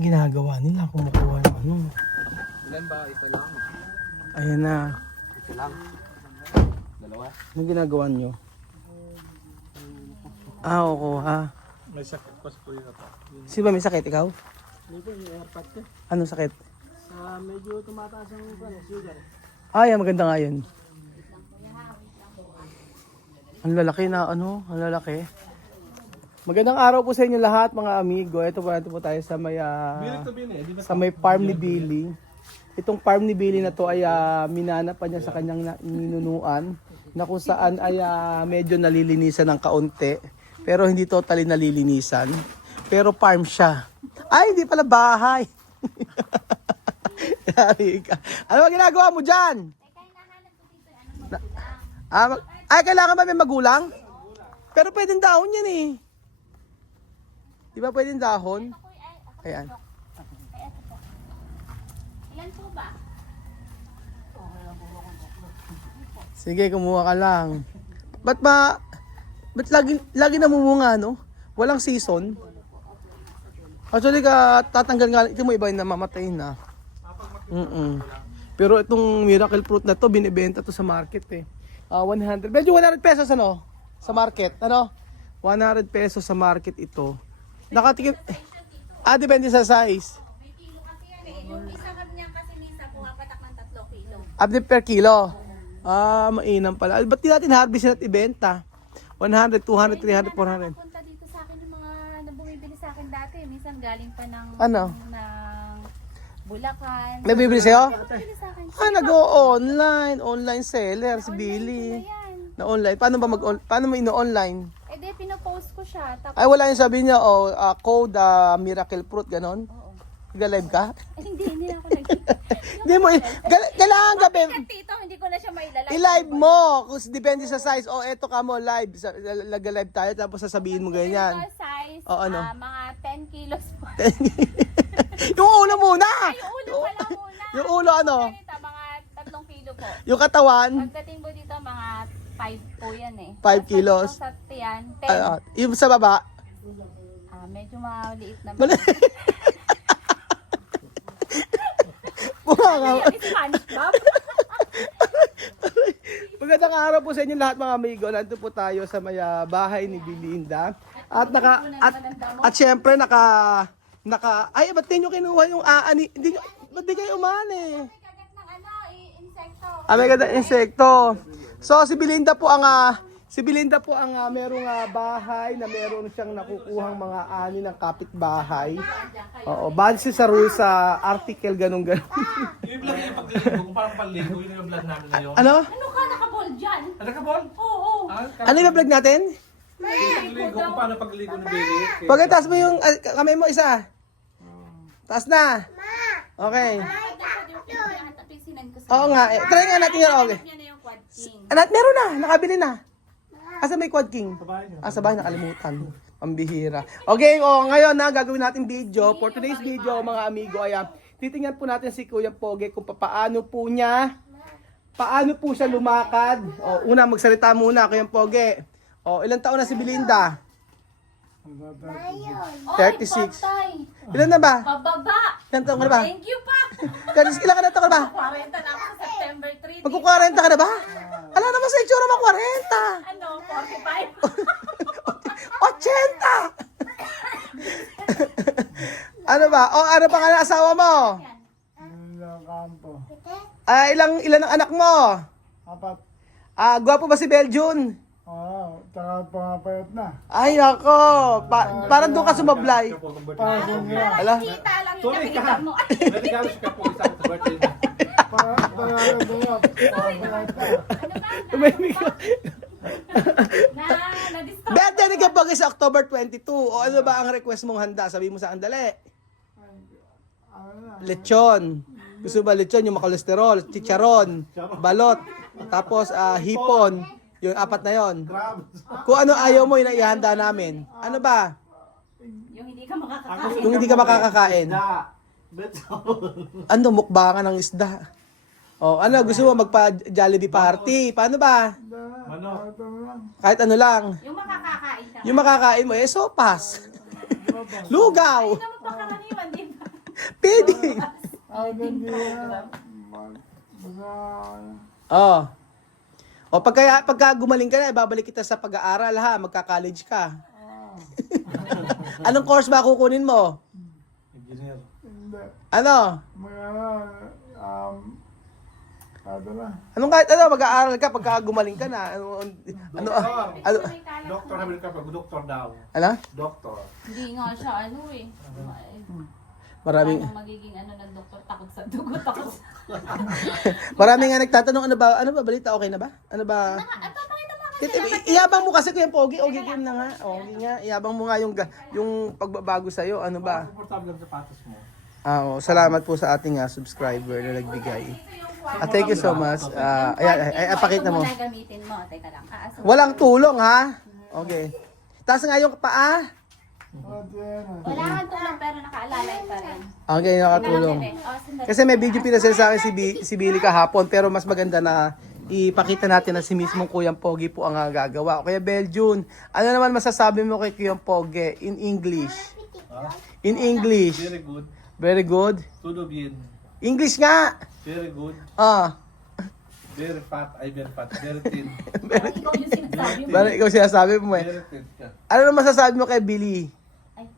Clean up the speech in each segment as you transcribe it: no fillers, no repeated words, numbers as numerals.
ginagawa nila? Kumukuha ng ano? Ilan ba? Ito lang. Ayan na. Ito lang. Dalawa. Anong ginagawa nyo? Oo ha. May sakit pa sa puyo na to. Si ba may sakit ikaw? Hindi po, yung airpot ko. Anong sakit? Medyo tumataas ang sugar. Ay, maganda nga yun. Ang lalaki na ano, ang lalaki. Magandang araw po sa inyo lahat mga amigo. Ito po tayo sa may sa may farm ni Billy. Itong farm ni Billy na to ay minana pa niya sa kanyang ninunuan na kung saan ay medyo nalilinisan ng kaunti pero hindi totally nalilinisan. Pero farm siya. Ay, hindi pala bahay. Ano ba ginagawa mo dyan? Ay, kailangan ba may magulang? Pero pwedeng dahon yan eh. Di ba pwedeng dahon? Ayan. Ilan po ba? Sige, kumuha ka lang. Ba't lagi namumunga, no? Walang season. Actually, tatanggal nga, ito mo iba yung namamatay na. Pero itong miracle fruit na to, binibenta to sa market eh. 100, medyo 100 pesos ano? Sa market, ano? 100 pesos sa market ito. Nakatikim, depende sa size. May kilo kasi yan eh. Yung isa niya kasi Lisa, pumapatak ng 3 kilo. Abdi per kilo. Mainam pala. Ba't di natin harvest at ibenta? 100, 200, 300, 400. Punta dito sa akin yung mga nabumibili sa akin dati. Minsan galing pa ng Ano? ng Bulacan. Nabibili sa'yo? Nabibili sa akin. Nag-o-online. Online seller si Billy. Ayan. Na online. Paano mo ino-online? Eh di, pinopost ko siya. Tapos, Ay, wala yung sabi niya, code miracle fruit, ganon. oo. Nag-live ka? Hindi na ako nag- Hindi mo, kailangan gabi. Tito, hindi ko na siya mailalagay. I-live mo, kung depende sa size. Eto ka mo, live. Lag-live tayo, tapos sasabihin mo ganyan. Ito size, ano? mga 10 kilos po. Yung ulo muna! Yung ulo pala muna. Yung ulo ano? Ganito, mga 3 kilo po. Yung katawan, Pagdating mo dito, mga 5 po yan eh. 5 kilos. Tapos sa tiyan, 10. Yung sa baba, Medyo maliit naman. Mali- mukha ka. Yan, SpongeBob. Magandang araw po sa inyo lahat mga amigo. Nandito po tayo sa may bahay ni Belinda. At syempre ay ba't niyo kinuha yung hindi nyo, ba't di kayo umani? Kagat ng insekto. May ganda insekto. So si Belinda po ang merong bahay na meron siyang nakukuhang mga ani ng kapitbahay. Oo, base sa rules sa article ganun. Yung vlog niya pagligo, kung parang panligo, yun yung vlog namin ngayon. Ano? Ano ka nakabol dyan? Nagkabol? Oo. Ano yung vlog natin? Pagligo, kung paano pagligo ng Billy. Pagkataas mo yung kamay mo isa. Taas na. Okay. Oo nga. Try nga natin yan. Okay. Yan na yung quad king. Meron na. Nakabili na. Asa may quad king? Sa bahay nakalimutan. Pambihira. Okay, ngayon na gagawin natin video. For today's video, mga amigo, titingnan po natin si Kuya Pogi kung paano po siya lumakad. Una, magsalita muna, Kuya Pogi. Ilang taon na si Belinda? 36. Ilan na ba? Pababa. Ilan taon ka na ba? Thank you pa. Ilan ka na taon ka na ba? 40 na ako sa September 3. Magku-40 ka na ba? Ala naman sa itsura mo, 40. Ano, 45. 80. Ano ba? Ano pa nga na asawa mo? Kampo. Ilan ang anak mo? 4. Gwapo ba si Beljun? Oo, tsaka pumapayat na. Ay, nako. Parang doon ka sumablay. Pasok niya. Ala? Kita lang yung Sorry nakita ka. mo. Regalo siya ka po isang birthday na. Pumapayat Tumahimik ka. Na-disturb. Birthday ni Kapag sa October 22. Ano ba ang request mong handa? Sabi mo sa andali. Lechon. Gusto ba lechon? Yung makolesterol, chicharon, balot, tapos hipon. Yung 4 na yon. Kung ano ayaw mo, yun ang ihanda namin. Ano ba? Yung hindi ka makakakain. Kung hindi ka makakakain. Ano, mukbangan ng isda. Ano, gusto mo magpa-Jollibee party? Paano ba? Kahit ano lang. Yung makakakain ka. Yung makakain mo, sopas. Lugaw. Hindi naman pa karaniwan, di ba? Feeding! Hindi na. Basta, Oh. O pagka gumaling ka na, babalik kita sa pag-aaral ha, magka-college ka. Anong course ba kukunin mo? Engineer. hindi. Ano? Mga, ano na. Anong kahit ano, mag-aaral ka pagka gumaling ka na. Ano? Doktor, sabi ka pag doktor daw. Ano? Doktor. Hindi nga siya ano eh. Maraming Paano magiging ano ng doktor, takot sa dugo, takot sa... maraming nga nagtatanong ano ba balita, okay na ba? Ano ba? Iyabang mo kasi kaya pogi, okay game na nga. Okay nga, iyabang mo nga yung pagbabago sa iyo, ano ba? Komportable ang sapatos mo. Salamat po sa ating subscriber na nagbigay. Thank you so much. Ayan, pakita mo. Ito muna gamitin mo, teka lang. Walang tulong ha. Okay. Taas nga yung paa. Wala kang tulong pero nakaalalay pa rin. Okay, nakatulong. Sandali. Kasi may video pinasend sa akin si Billy kahapon, pero mas maganda na ipakita natin na si mismong Kuyang Pogi po ang gagawa. Kaya Beljun, ano naman masasabi mo kay Kuyang Pogi in English? In English. Very good. Very good. Todo bien. English nga. Very good. Very fat. Ay, very fat. Very thin. Parang ikaw yung sinasabi mo. Bakit ikaw sinasabi mo eh? Very thin ka. Ano naman masasabi mo kay Billy?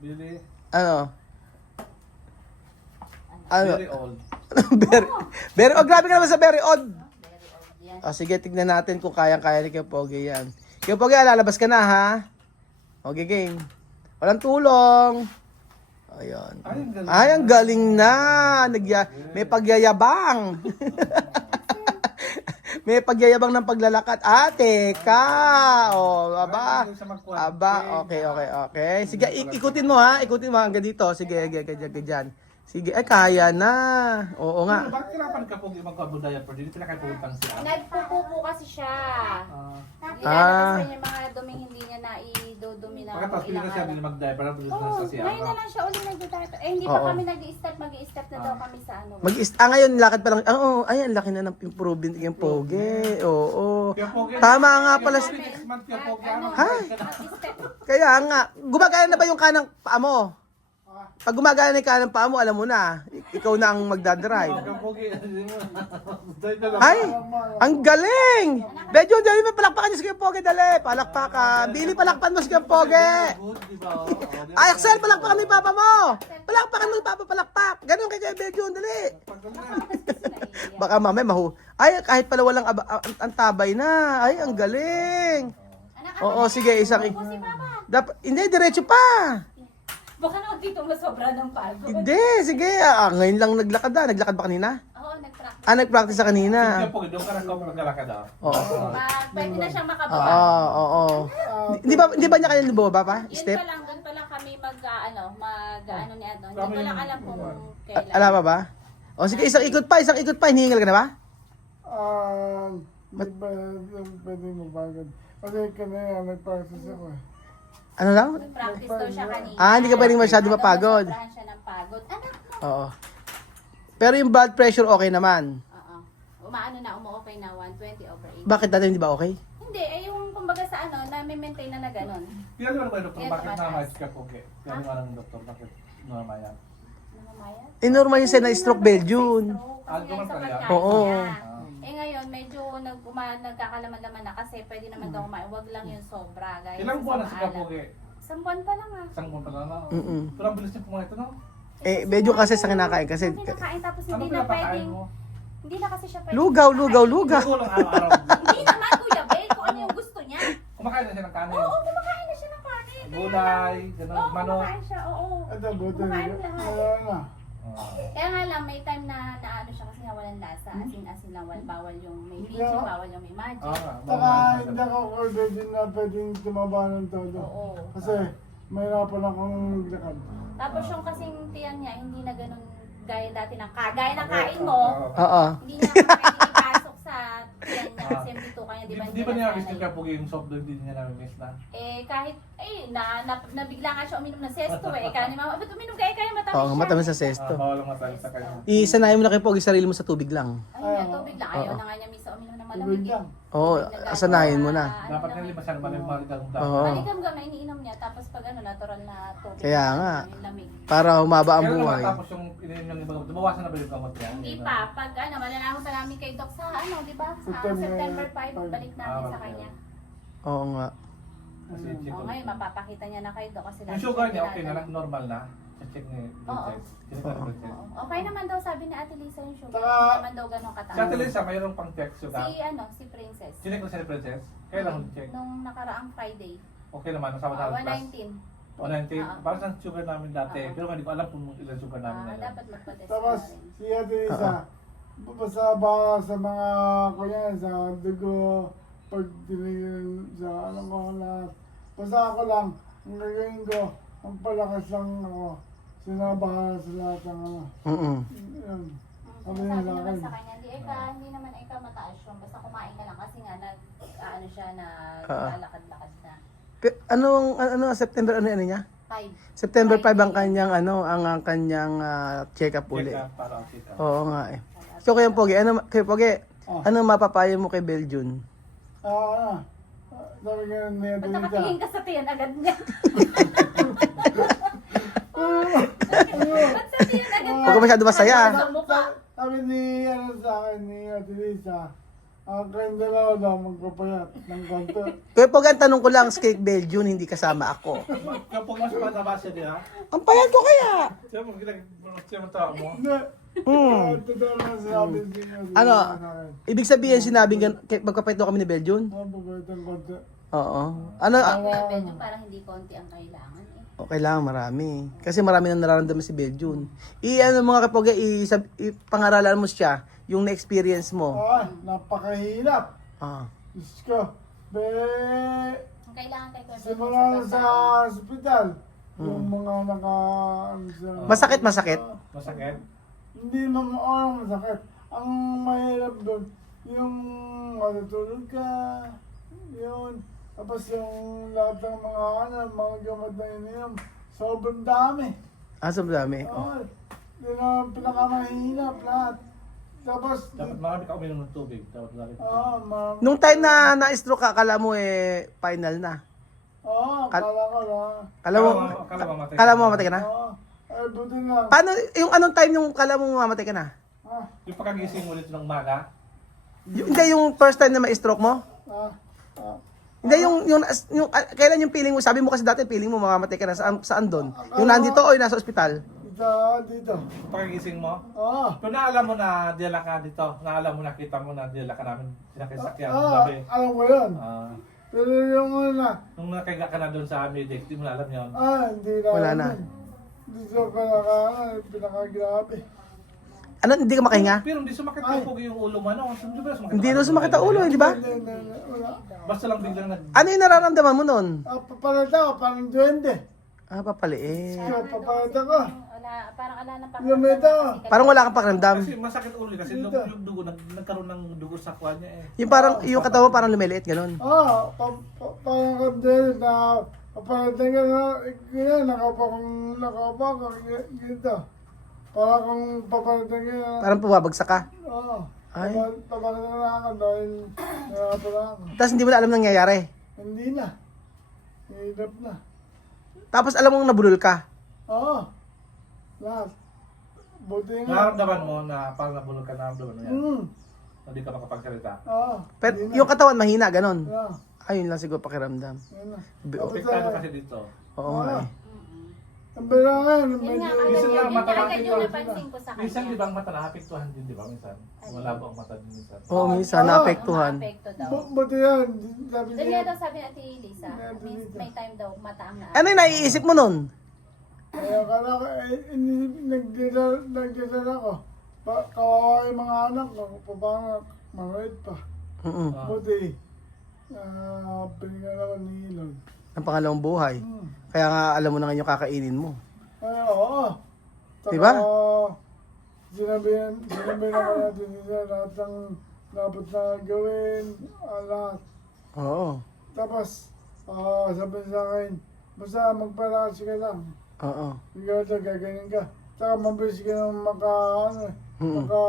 Really? Ano? Ano? Very old. very grabe ka naman sa very odd. Yan. Sige, tignan natin kung kayang-kaya ni Kuyang Pogi yan. Kuyang Pogi, lalabas ka na ha? Okay, game. Walang tulong. Ayun. Ay, ang galing na. May pagyayabang. May pagyayabang ng paglalakad. Teka. Okay. Sige, ikutin mo ha. Ikutin mo hanggang dito. Sige, ganyan. Sige, kaya na. Oo nga. Bakit kailangan ka po magkabudaya pero dito na kayo puntang siya? Nagpupupo kasi siya. Ah. Nilalabas niya yung mga duming hindi niya naidudumi na Pagkatapos ilang pinag siya araw. mag-diaper pero Oo, sa siya. ngayon na lang siya uli nagda-diaper. Hindi pa Oo. kami nag-i-step, mag-i-step na daw kami sa ano. Ngayon, lakad pa lang. Ayan, laki na ng improvement yung Pogi. Oo. Kaya po, Tama nga pala. next month kaya po, Ha? Mag-i-step. Kaya nga, gumagana na ba yung kanang paa mo? Pag gumagana na yung kanang paa mo, alam mo na, ikaw na ang magdadrive. Ay, ang galing! Medyo, dali mo, palakpakan niyo si Kuyang Pogi, dali. Palakpakan. Billy, palakpan mo si Kuyang Pogi. Ay, Axel, palakpakan mo yung papa mo. Palakpakan mo yung papa, palakpak. Ganun kay Medyo, dali. Baka mamaya Ay, kahit pala walang ang tabay na. Ay, ang galing. Oo, sige, isang... Upo si Papa. Hindi, diretso pa. Baka naman dito masobra ng pagod. Hindi, sige. Ngayon lang naglakad na. Naglakad ba kanina? Oo, nag-practice. Nag-practice sa kanina. Kaya po, doon ka na ako maglalakad daw. Oo. Pwede na siyang makabuka. Oo. Hindi ba niya kaya bumaba pa? Yun Step? pa lang, doon pa lang kami mag-ano ni Adon. Hindi ko lang alam kung kailan. Alam pa ba? O sige, isang ikot pa. Hinihingal ka na ba? Hindi ba pwede mapagod? Kasi kanina nag-practice ako eh. Ano lang? Practice daw siya kanina. Hindi ka pwedeng masyado mapagod. Sobrahan siya ng pagod. Anak mo. Oo. Pero yung blood pressure okay naman. Oo. Umu-okay na 120 over 80. Bakit dati hindi ba okay? Hindi, yung kumbaga sa na-maintain na gano'n. Kaya naman ba, doktor, Yan, bakit tumataas. naman ka po? Kaya naman ang doktor, bakit naman yan? Namamaya? Normal yung na stroke Beljun. Kasi yan sa pagkain Oo. niya. Ngayon, medyo nagkakalaman-laman na kasi pwede naman daw kumain. Huwag lang yung sobra. Guys. Ilang buwan na si maalam. Kapoge? 1 buwan pa lang ah. Isang buwan pa lang na. Mm-mm. Pero ang bilis niya pumunta ito, no? Medyo kasi sa kinakain kasi Hindi nakain tapos Ano hindi na pinapakain pwedeng. mo? Hindi na kasi siya pwedeng. lugaw. Ito lang araw-araw. Hindi naman Kuya Bel, kung ano yung gusto niya. Kumakain na siya ng kanin. Oo, kumakain na siya ng kanin. Gulay, gano'n, Oo, manok. kumakain siya, oo. Ito, buti. Kumakain lahat. Wala na. Kaya nga lang, may time na ano siya kasi nga walang lasa. Asin-asin lang, bawal yung may bicho, bawal yung may magic. Saka hindi ako order din na pwedeng tumaba ng todo. Oo. Kasi mahirapan akong maglakad. Tapos yung kasing tiyan niya, hindi na ganun gaya dati ng gaya ng kain mo. Oo. Hindi na pwedeng ipasok sa tiyan niya kasi yung bituka niya, di ba? Di ba niya miss yung Kapoge yung soft dog, di niya namin miss na? Kahit, nabigla nga siya uminom ng sesto Kaya ni mama, ba't uminom kaya matamis Oo, siya? matamis sa sesto. Bawal ang matali sa kanya. Isanayin mo na kay Pogi sarili mo sa tubig lang. Ay, tubig lang. Ayaw na nga niya misa uminom ng matamis. malamig eh. Oo, asanahin mo na. Dapat nga limasan ba yung balikan ng Oo. Maligam gama iniinom niya, tapos pag ano, natural na tubig. Kaya nga. Yung lamig. Para humaba ang Kailan buhay. naman tapos yung ininom ng ibang, dumawasan na ba yung gamot niya? Hindi pa, pag ano, malalaman pa namin kay Doc sa ano, di ba? Sa September 5, balik namin sa kanya. Oo nga. Kasi check O ko. ngayon, mapapakita niya na kay Doc kasi Yung sugar niya okay na lang, normal na. Check niya yung Oo. test. Check niya yung test. Oo. Okay naman daw sabi ni Ate Lisa yung sugar. Saka- Hindi naman daw ganun Sa kataas. Ate Lisa, mayroong pang check sugar. Si Princess. Chinek ko sa Princess. Kailan mo check? Nung nakaraang Friday. Okay naman, nasa 100 plus. 119. 190. Oo. Parang sa sugar namin dati. Oo. Pero hindi ko alam kung ilan sugar namin na yun. Dapat magpa-test Tapos, na rin. si Ate Isa, basta ba sa mga, kuya, sa dugo, pag tinigil sa ano ko lahat. Basta ako lang, ang gagawin ko, ang palakas lang ako, sinabahan sa lahat ng ano. Mm-mm. Yun. Sabi Sabi niya sa naman akin. sa kanya, hindi naman ikaw mataas yun. Basta kumain ka lang kasi nga ano siya na Oo. lalakad-lakad na. Ano September ano niya? 5. September 5 ang kanyang ang kanyang check-up uli. Check up para check up. Oo nga eh. So kaya Pogi, kay Pogi, Oh. ano mapapayo mo kay Beljun? Sabi ko ni Ate Ba't Isa. nakatingin ka sa tiyan agad niya? Ba't sa tiyan agad Huwag ka masyado masaya. Sa mukha. Sabi ni, ano sa akin, ni Ate Lisa, ang kayong dalawa daw magpapayat ng konti. Kaya Pogi, ang tanong ko lang, kay Beljun, hindi kasama ako. Kapag mas patabasa niya, Ang payat ko kaya? siya mo tao mo. Hindi. Totoo na sabi niya. Ano? Ibig sabihin sinabing magpapayat daw kami ni Beljun? Mababait ang konti. Oo. Ano? Medyo parang hindi konti ang kailangan eh. Okay lang, marami. Kasi marami nang nararamdaman si Beljun. Ano mga kapoga, pangaralan mo siya, yung na-experience mo. Napakahirap. Ah. Diyos ko. Ang kailangan kay Kuya Simula sa ospital, yung mga ano sa... Masakit. Masakit? Hindi naman masakit. Ang mahirap doon, yung matutulog ka, yun. Tapos yung lahat ng mga gamot na ininom, sobrang dami. Sobrang dami. Oo. Yun ang pinakamahirap lahat. Tapos, Dapat marami ka uminom ng tubig. Dapat marami ka. Nung time na na-stroke ka, akala mo final na. Kala ko lang. Kala mo mamatay ka na? Oo. Ay, buti na. Paano, yung anong time yung kala mo mamatay ka na? Yung pagkagising mo ulit ng maga, Hindi, yung first time na ma-stroke mo? Ah, ah. Hindi, kailan yung feeling mo? Sabi mo kasi dati, feeling mo mamamatay ka na. Saan doon? Yung nandito o yung nasa ospital? Dito. yung pagkagising mo, Oo. kung naalam mo na dila ka dito, naalam mo na kita mo na dila ka namin sinakisakyan ng Ah, gabi. alam ko yun. Pero yung Nung nakahiga ka na doon sa medic, di mo na alam yun. hindi na. Wala na. Dito pinakagrabe. Ano, hindi ka makahinga? Pero hindi sumakit yung ulo mo, ano? Di ba sumakit Hindi na sumakit ang ulo, di ba? Hindi, wala. Basta lang biglang Ano yung nararamdaman mo nun? Papalit ako, parang duwende. Papaliin. Papalit ako. Parang ala ng Lumito. Parang wala kang pakiramdam. Kasi masakit ulo kasi Dito. yung dugo, nagkaroon ng dugo sa kwan niya eh. Yung parang, yung katawan parang lumiliit, ganun. Parang duwende na papalit ka na, kaya nakapakong dito. Parang kung papalit ka na. Parang pababagsak ka. Ay. Papalit na ako dahil nakapala ako. Tapos hindi mo na alam nangyayari. Hindi na. Hirap na. Tapos alam mong nabulol ka. Lahat. Buti nga. Nararamdaman mo na parang nabulog ka, nararamdaman mo yan. Hindi ka makapagsalita. Pero yung katawan mahina, ganun. Yeah. Ayun lang siguro pakiramdam. Yun na. Apektado kasi dito. Oo nga eh. Ang bilangan, Yun nga, medyo... Minsan lang mata agad natin yung to. napansin ko sa kanya. Minsan di ba ang mata naapektuhan din, di ba? Minsan. Malabo ang mata din minsan. Oo, minsan naapektuhan. Maapekto daw. Buti yan. Sabi Doon niya. nga daw sabi ni Ate Lisa, may time daw mata ang na. Ano yung naiisip mo nun? Kaya kala ko, nagdadala ko. Kawawa yung mga anak ko, paano manood pa. Buti. Pinigala ko ni Elon. Ang pangalawang buhay. Kaya nga alam mo na ngayon yung kakainin mo. Ay, oo. Diba? Sinabi naman natin nila lahat ng dapat na gawin, lahat. Oo. Tapos, sabi sa akin, basta magpalakas ka lang. Oo. Ikaw ito, gaganin ka. Saka mabilis ka nang maka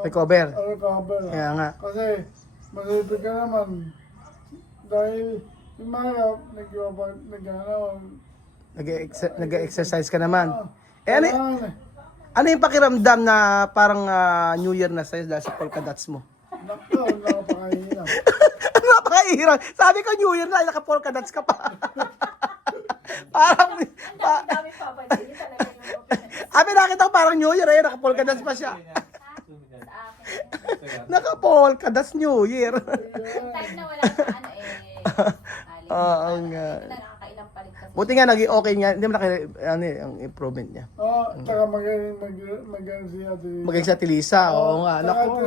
Recover. recover. Kaya nga. Kasi masipig ka naman. Dahil yung mahirap, Nag-exercise ka naman. Eh, kailangan eh. ano yung pakiramdam na parang New Year na sa'yo dahil sa polka dots mo? Naku, nakapakahirap. Ano napakahirap? Sabi ko New Year na, naka-polka dots ka pa. Parang, Ang dami pa ba din talaga yung open abi nakita ko parang New Year, eh, naka-polka dots pa siya. sa akin. Naka-polka dots New Year. Yung time na wala na ano eh. Oo nga. Nakakailang palit kasi. Buti nga, naging okay nga. Hindi mo ano ang improvement niya. Tsaka magaling si Ate. Magaling sa Tilisa, oo nga. Tsaka Nako.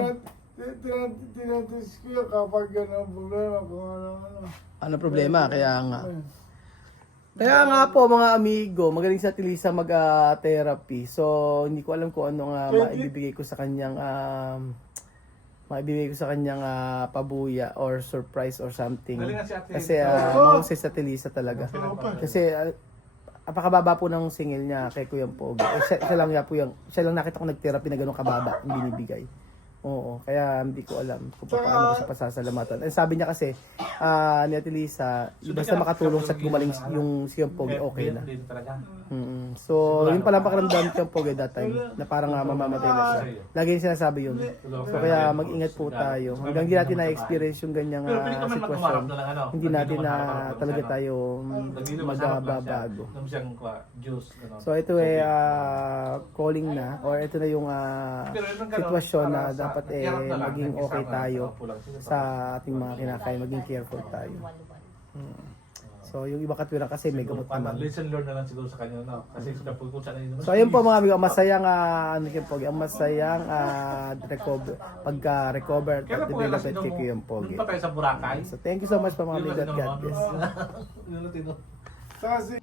tinatis ko yun kapag gano'ng problema kung ano. Ano problema? Kaya nga. Kaya nga po mga amigo, magaling sa Tilisa mag-therapy. So, hindi ko alam kung ano nga maibibigay ko sa kanyang pabuya or surprise or something. Galing nga si Ate. Kasi mahusay sa Tilisa talaga. Kasi apakababa po ng singil niya kay Kuya Pogi. Siya lang nakita ko nag-therapy na gano'ng kababa yung binibigay. Oo, kaya hindi ko alam kung paano ko siya pasasalamatan. Sabi niya kasi, ni Ate Lisa, basta makatulong sa gumaling yung si Pogi, okay na. Dito talaga. So, yun pala pakiramdam si Pogi that time, na parang mamamatay na siya. Lagi yung sinasabi yun. So, kaya mag-ingat po tayo. Hanggang hindi natin na-experience yung ganyang Pero pwede ka man sitwasyon, magkumarap na lang ano. hindi natin na talaga tayo Nagdito magbabago. Nung siyang juice. Gano'n. So, ito ay calling na, or ito na yung Pero yun ang gano'n, sitwasyon na para sa- dapat hirap na lang, maging okay nag-isama, tayo pulang sila. sa ating mga kinakain, maging careful tayo. So, yung iba katwiran kasi may gamot naman. Lesson learned na lang siguro sa kanya, no? Kasi kapag kung saan yun. So, ayun po mga amigo, ang masayang, ang masayang pagka-recover at Kailan po development kay Kuya Pogi. Doon pa tayo sa Boracay. So, thank you so much po mga amigo at God bless. Yun ang tinuro. Saka si